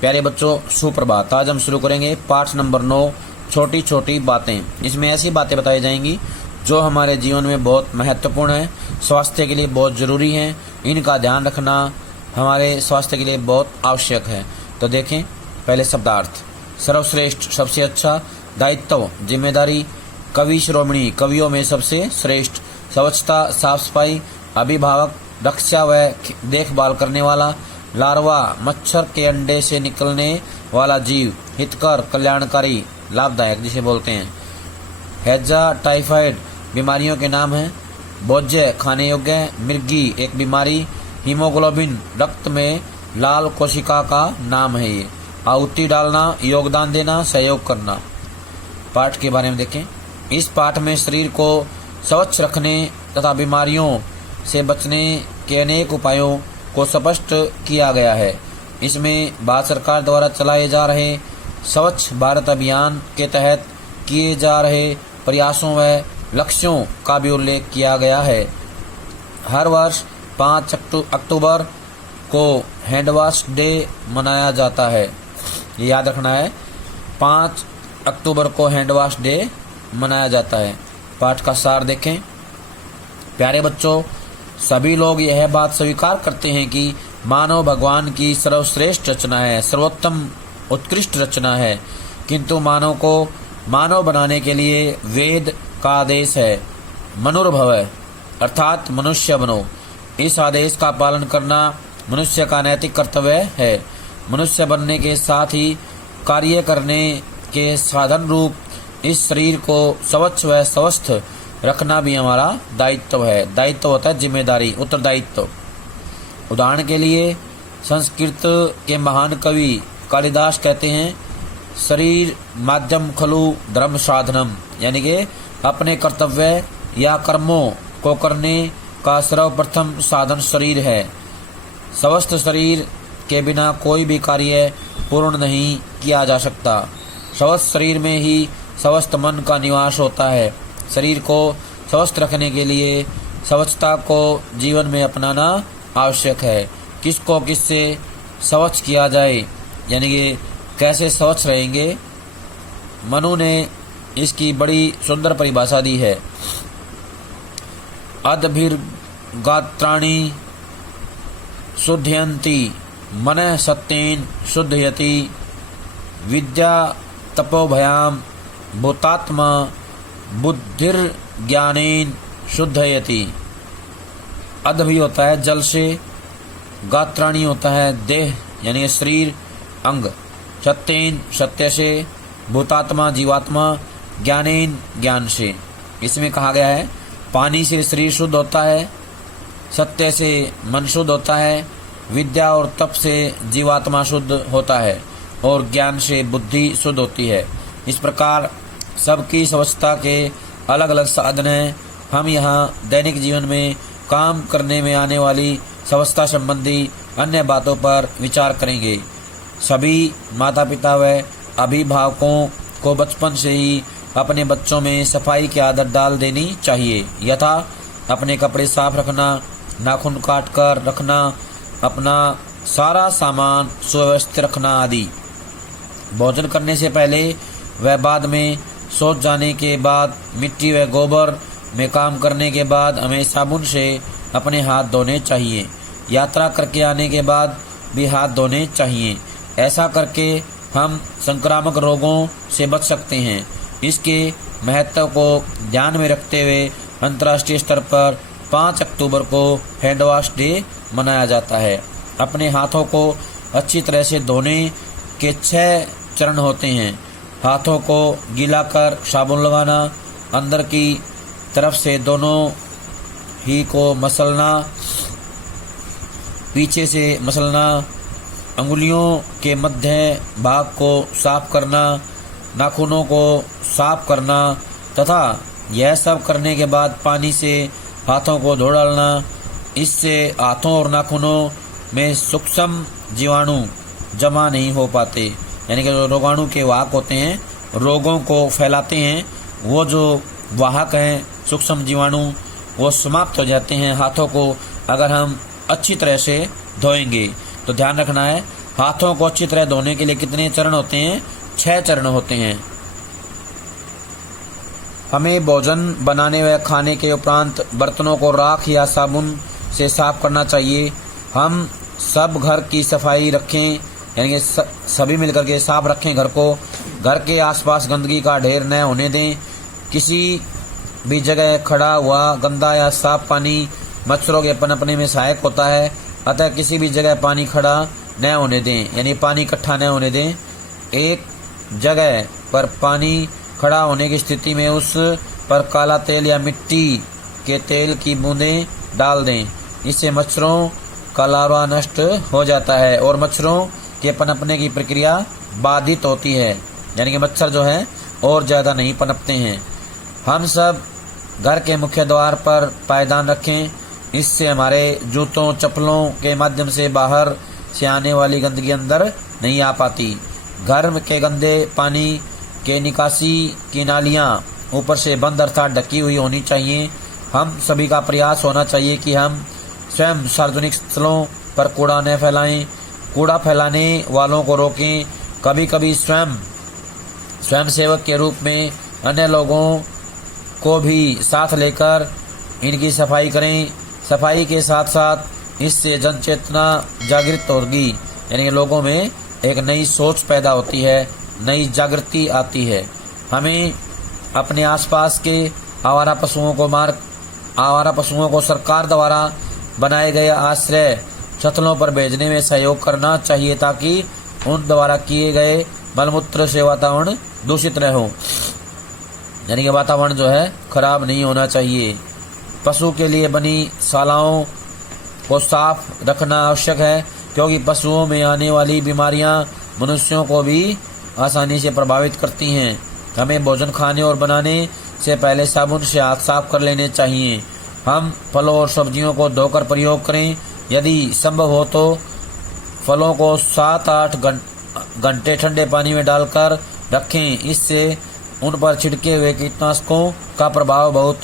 प्यारे बच्चों, सुप्रभात। आज हम शुरू करेंगे पाठ नंबर 9, छोटी छोटी बातें। इसमें ऐसी बातें बताई जाएंगी जो हमारे जीवन में बहुत महत्वपूर्ण है, स्वास्थ्य के लिए बहुत जरूरी है। इनका ध्यान रखना हमारे स्वास्थ्य के लिए बहुत आवश्यक है। तो देखें, पहले शब्दार्थ। सर्वश्रेष्ठ, सबसे अच्छा। दायित्व, जिम्मेदारी। कवि शिरोमणि, कवियों में सबसे श्रेष्ठ। स्वच्छता, साफ सफाई। अभिभावक, रक्षा व देखभाल करने वाला। लार्वा, मच्छर के अंडे से निकलने वाला जीव। हितकर, कल्याणकारी, लाभदायक जिसे बोलते हैं। हैजा, टाइफाइड, बीमारियों के नाम हैं। भोज्य, खाने योग्य। मृगी, एक बीमारी। हीमोग्लोबिन, रक्त में लाल कोशिका का नाम है ये। आहुति डालना, योगदान देना, सहयोग करना। पाठ के बारे में देखें। इस पाठ में शरीर को स्वच्छ रखने तथा बीमारियों से बचने के अनेक उपायों को स्पष्ट किया गया है। इसमें भारत सरकार द्वारा चलाए जा रहे स्वच्छ भारत अभियान के तहत किए जा रहे प्रयासों व लक्ष्यों का भी उल्लेख किया गया है। हर वर्ष 5 अक्टूबर को हैंडवॉश डे मनाया जाता है। ये याद रखना है, 5 अक्टूबर को हैंडवॉश डे मनाया जाता है। पाठ का सार देखें। प्यारे बच्चों, सभी लोग यह बात स्वीकार करते हैं कि मानव भगवान की सर्वश्रेष्ठ रचना है, सर्वोत्तम उत्कृष्ट रचना है। किंतु मानव को मानव बनाने के लिए वेद का आदेश है, मनुर्भव, अर्थात मनुष्य बनो। इस आदेश का पालन करना मनुष्य का नैतिक कर्तव्य है। मनुष्य बनने के साथ ही कार्य करने के साधन रूप इस शरीर को स्वच्छ व स्वस्थ रखना भी हमारा दायित्व है। दायित्व होता है जिम्मेदारी, उत्तरदायित्व। उदाहरण के लिए संस्कृत के महान कवि कालिदास कहते हैं, शरीर माध्यम खलु धर्म साधनम, यानी कि अपने कर्तव्य या कर्मों को करने का सर्वप्रथम साधन शरीर है। स्वस्थ शरीर के बिना कोई भी कार्य पूर्ण नहीं किया जा सकता। स्वस्थ शरीर में ही स्वस्थ मन का निवास होता है। शरीर को स्वस्थ रखने के लिए स्वच्छता को जीवन में अपनाना आवश्यक है। किसको किससे स्वच्छ किया जाए, यानी कि कैसे स्वच्छ रहेंगे, मनु ने इसकी बड़ी सुंदर परिभाषा दी है। अदभिर्गात्राणि शुद्धयन्ति, मनः सत्येन शुद्धयति, विद्या तपोभयाम भूतात्मा बुद्धिर्ज्ञानेन शुद्धयति। अध भी होता है जल से, गात्राणी होता है देह यानी शरीर, अंग। सत्येन, सत्य से। भूतात्मा, जीवात्मा। ज्ञानेन, ज्ञान से। इसमें कहा गया है पानी से शरीर शुद्ध होता है, सत्य से मन शुद्ध होता है, विद्या और तप से जीवात्मा शुद्ध होता है और ज्ञान से बुद्धि शुद्ध होती है। इस प्रकार सबकी स्वच्छता के अलग अलग साधन हैं। हम यहाँ दैनिक जीवन में काम करने में आने वाली स्वच्छता संबंधी अन्य बातों पर विचार करेंगे। सभी माता पिता व अभिभावकों को बचपन से ही अपने बच्चों में सफाई की आदत डाल देनी चाहिए, यथा अपने कपड़े साफ रखना, नाखून काट कर रखना, अपना सारा सामान सुव्यवस्थित रखना आदि। भोजन करने से पहले व बाद में, सोच जाने के बाद, मिट्टी व गोबर में काम करने के बाद हमें साबुन से अपने हाथ धोने चाहिए। यात्रा करके आने के बाद भी हाथ धोने चाहिए। ऐसा करके हम संक्रामक रोगों से बच सकते हैं। इसके महत्व को ध्यान में रखते हुए अंतर्राष्ट्रीय स्तर पर 5 अक्टूबर को हैंडवॉश डे मनाया जाता है। अपने हाथों को अच्छी तरह से धोने के 6 चरण होते हैं। हाथों को गीला कर साबुन लगाना, अंदर की तरफ से दोनों ही को मसलना, पीछे से मसलना, अंगुलियों के मध्य भाग को साफ करना, नाखूनों को साफ करना तथा यह सब करने के बाद पानी से हाथों को धो डालना। इससे हाथों और नाखूनों में सूक्ष्म जीवाणु जमा नहीं हो पाते, यानी कि जो रोगाणु के वाहक होते हैं, रोगों को फैलाते हैं, वो जो वाहक हैं सूक्ष्म जीवाणु, वो समाप्त हो जाते हैं हाथों को अगर हम अच्छी तरह से धोएंगे। तो ध्यान रखना है, हाथों को अच्छी तरह धोने के लिए कितने चरण होते हैं? 6 चरण होते हैं। हमें भोजन बनाने व खाने के उपरांत बर्तनों को राख या साबुन से साफ करना चाहिए। हम सब घर की सफाई रखें, यानी कि सभी मिलकर के साफ रखें घर को। घर के आसपास गंदगी का ढेर न होने दें। किसी भी जगह खड़ा हुआ गंदा या साफ पानी मच्छरों के पनपने में सहायक होता है, अतः किसी भी जगह पानी खड़ा न होने दें, यानी पानी इकट्ठा न होने दें। एक जगह पर पानी खड़ा होने की स्थिति में उस पर काला तेल या मिट्टी के तेल की बूंदें डाल दें। इससे मच्छरों का लार्वा नष्ट हो जाता है और मच्छरों के पनपने की प्रक्रिया बाधित होती है, यानी कि मच्छर जो है और ज़्यादा नहीं पनपते हैं। हम सब घर के मुख्य द्वार पर पायदान रखें, इससे हमारे जूतों चप्पलों के माध्यम से बाहर से आने वाली गंदगी अंदर नहीं आ पाती। घर के गंदे पानी के निकासी की नालियां ऊपर से बंद अर्थात ढकी हुई होनी चाहिए। हम सभी का प्रयास होना चाहिए कि हम स्वयं सार्वजनिक स्थलों पर कूड़ा न फैलाएं, कूड़ा फैलाने वालों को रोकें। कभी कभी स्वयं सेवक के रूप में अन्य लोगों को भी साथ लेकर इनकी सफाई करें। सफाई के साथ साथ इससे जन चेतना जागृत होगी, यानी कि लोगों में एक नई सोच पैदा होती है, नई जागृति आती है। हमें अपने आसपास के आवारा पशुओं को सरकार द्वारा बनाए गए आश्रय स्थलों पर भेजने में सहयोग करना चाहिए, ताकि उन द्वारा किए गए मलमूत्र से वातावरण दूषित न हो, यानी कि वातावरण जो है खराब नहीं होना चाहिए। पशु के लिए बनी शालाओं को साफ रखना आवश्यक है, क्योंकि पशुओं में आने वाली बीमारियां मनुष्यों को भी आसानी से प्रभावित करती हैं। हमें भोजन खाने और बनाने से पहले साबुन से हाथ साफ कर लेने चाहिए। हम फलों और सब्जियों को धोकर प्रयोग करें। यदि संभव हो तो फलों को 7-8 घंटे ठंडे पानी में डालकर रखें, इससे उन पर छिड़के हुए कीटनाशकों का प्रभाव बहुत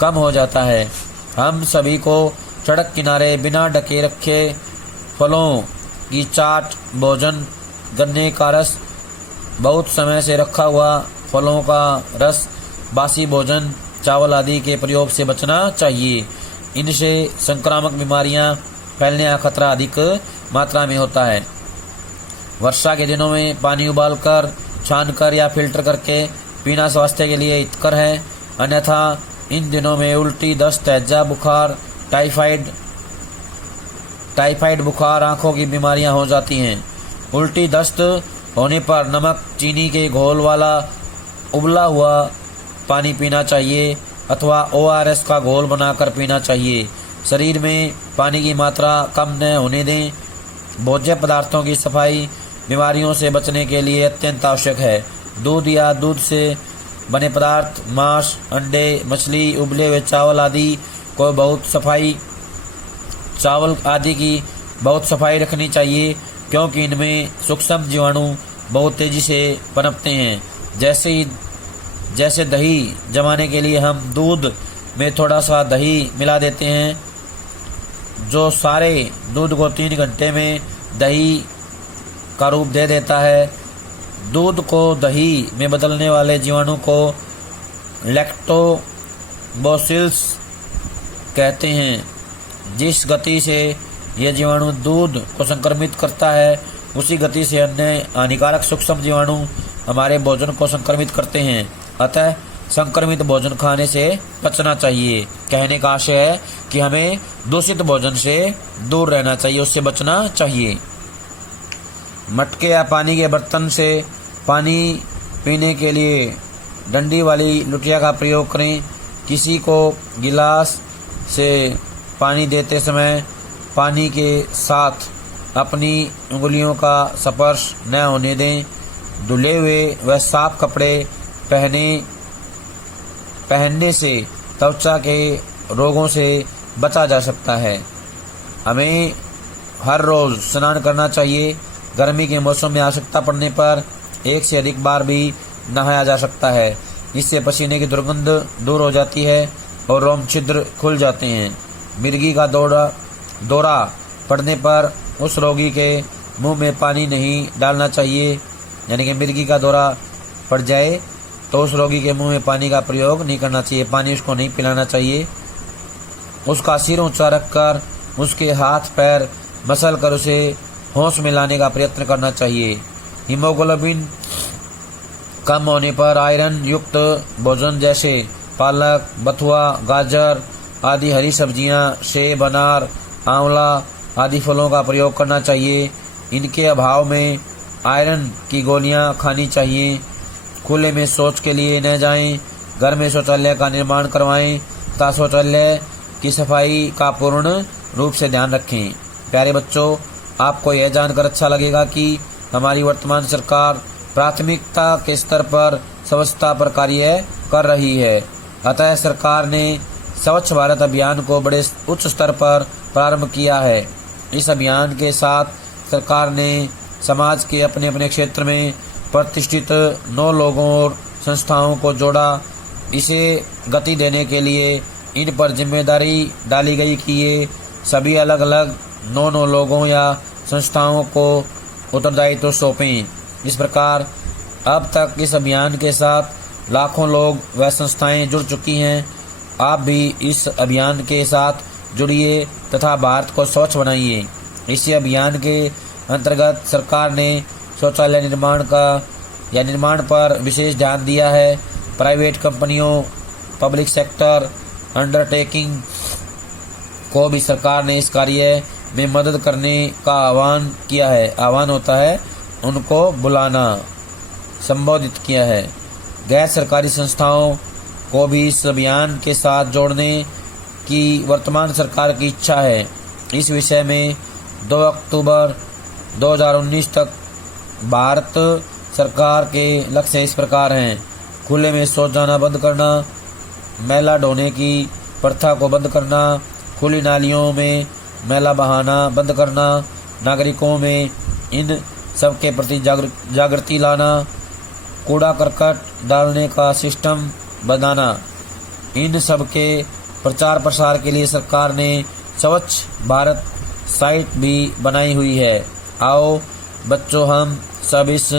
कम हो जाता है। हम सभी को सड़क किनारे बिना ढके रखे फलों की चाट, भोजन, गन्ने का रस, बहुत समय से रखा हुआ फलों का रस, बासी भोजन, चावल आदि के प्रयोग से बचना चाहिए। इनसे संक्रामक बीमारियां फैलने का खतरा अधिक मात्रा में होता है। वर्षा के दिनों में पानी उबालकर, छानकर या फिल्टर करके पीना स्वास्थ्य के लिए हितकर है, अन्यथा इन दिनों में उल्टी, दस्त, हैजा बुखार, टाइफाइड बुखार, आंखों की बीमारियां हो जाती हैं। उल्टी दस्त होने पर नमक चीनी के घोल वाला उबला हुआ पानी पीना चाहिए अथवा ORS का घोल बनाकर पीना चाहिए। शरीर में पानी की मात्रा कम न होने दें। भोज्य पदार्थों की सफाई बीमारियों से बचने के लिए अत्यंत आवश्यक है। दूध या दूध से बने पदार्थ, मांस, अंडे, मछली, उबले हुए चावल आदि को बहुत सफाई रखनी चाहिए, क्योंकि इनमें सूक्ष्म जीवाणु बहुत तेजी से पनपते हैं। जैसे दही जमाने के लिए हम दूध में थोड़ा सा दही मिला देते हैं, जो सारे दूध को 3 घंटे में दही का रूप दे देता है। दूध को दही में बदलने वाले जीवाणु को लैक्टोबैसिलस कहते हैं। जिस गति से यह जीवाणु दूध को संक्रमित करता है, उसी गति से अन्य हानिकारक सूक्ष्म जीवाणु हमारे भोजन को संक्रमित करते हैं। अतः संक्रमित भोजन खाने से बचना चाहिए। कहने का आशय है कि हमें दूषित भोजन से दूर रहना चाहिए, उससे बचना चाहिए। मटके या पानी के बर्तन से पानी पीने के लिए डंडी वाली लुटिया का प्रयोग करें। किसी को गिलास से पानी देते समय पानी के साथ अपनी उंगलियों का स्पर्श न होने दें। धुले हुए व साफ कपड़े पहनने से त्वचा के रोगों से बचा जा सकता है। हमें हर रोज स्नान करना चाहिए। गर्मी के मौसम में आवश्यकता पड़ने पर 1 से अधिक बार भी नहाया जा सकता है। इससे पसीने की दुर्गंध दूर हो जाती है और रोम छिद्र खुल जाते हैं। मिर्गी का दौरा पड़ने पर उस रोगी के मुंह में पानी नहीं डालना चाहिए, यानी कि मिर्गी का दौरा पड़ जाए तो उस रोगी के मुंह में पानी का प्रयोग नहीं करना चाहिए, पानी उसको नहीं पिलाना चाहिए। उसका सिर ऊंचा रखकर उसके हाथ पैर मसल कर उसे होश में लाने का प्रयत्न करना चाहिए। हीमोग्लोबिन कम होने पर आयरन युक्त भोजन जैसे पालक, बथुआ, गाजर आदि हरी सब्जियां, सेब, अनार, आंवला आदि फलों का प्रयोग करना चाहिए। इनके अभाव में आयरन की गोलियां खानी चाहिए। खुले में शौच के लिए न जाएं, घर में शौचालय का निर्माण करवाएं तथा शौचालय की सफाई का पूर्ण रूप से ध्यान रखें। प्यारे बच्चों, आपको यह जानकर अच्छा लगेगा कि हमारी वर्तमान सरकार प्राथमिकता के स्तर पर स्वच्छता पर कार्य कर रही है। अतः सरकार ने स्वच्छ भारत अभियान को बड़े उच्च स्तर पर प्रारंभ किया है। इस अभियान के साथ सरकार ने समाज के अपने अपने क्षेत्र में प्रतिष्ठित 9 लोगों और संस्थाओं को जोड़ा। इसे गति देने के लिए इन पर जिम्मेदारी डाली गई कि ये सभी अलग अलग 9 लोगों या संस्थाओं को उत्तरदायित्व सौंपें। इस प्रकार अब तक इस अभियान के साथ लाखों लोग व संस्थाएं जुड़ चुकी हैं। आप भी इस अभियान के साथ जुड़िए तथा भारत को स्वच्छ बनाइए। इसी अभियान के अंतर्गत सरकार ने शौचालय निर्माण पर विशेष ध्यान दिया है। प्राइवेट कंपनियों, पब्लिक सेक्टर अंडरटेकिंग को भी सरकार ने इस कार्य में मदद करने का आह्वान किया है। आह्वान होता है उनको बुलाना, संबोधित किया है। गैर सरकारी संस्थाओं को भी इस अभियान के साथ जोड़ने की वर्तमान सरकार की इच्छा है। इस विषय में 2 अक्टूबर 2019 तक भारत सरकार के लक्ष्य इस प्रकार हैं: खुले में शौच जाना बंद करना, मैला ढोने की प्रथा को बंद करना, खुली नालियों में मैला बहाना बंद करना, नागरिकों में इन सब के प्रति जागृति लाना, कूड़ा करकट डालने का सिस्टम बनाना। इन सब के प्रचार प्रसार के लिए सरकार ने स्वच्छ भारत साइट भी बनाई हुई है। आओ बच्चों, हम सब इस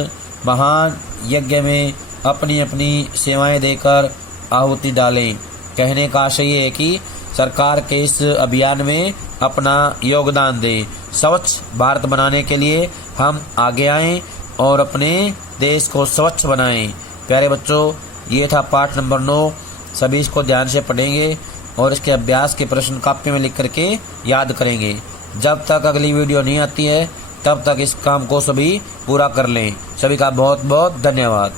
महान यज्ञ में अपनी अपनी सेवाएं देकर आहुति डालें। कहने का आशय ये है कि सरकार के इस अभियान में अपना योगदान दें। स्वच्छ भारत बनाने के लिए हम आगे आएं और अपने देश को स्वच्छ बनाएं। प्यारे बच्चों, ये था पाठ नंबर 9। सभी इसको ध्यान से पढ़ेंगे और इसके अभ्यास के प्रश्न कापी में लिख करके याद करेंगे। जब तक अगली वीडियो नहीं आती है तब तक इस काम को सभी पूरा कर लें। सभी का बहुत बहुत धन्यवाद।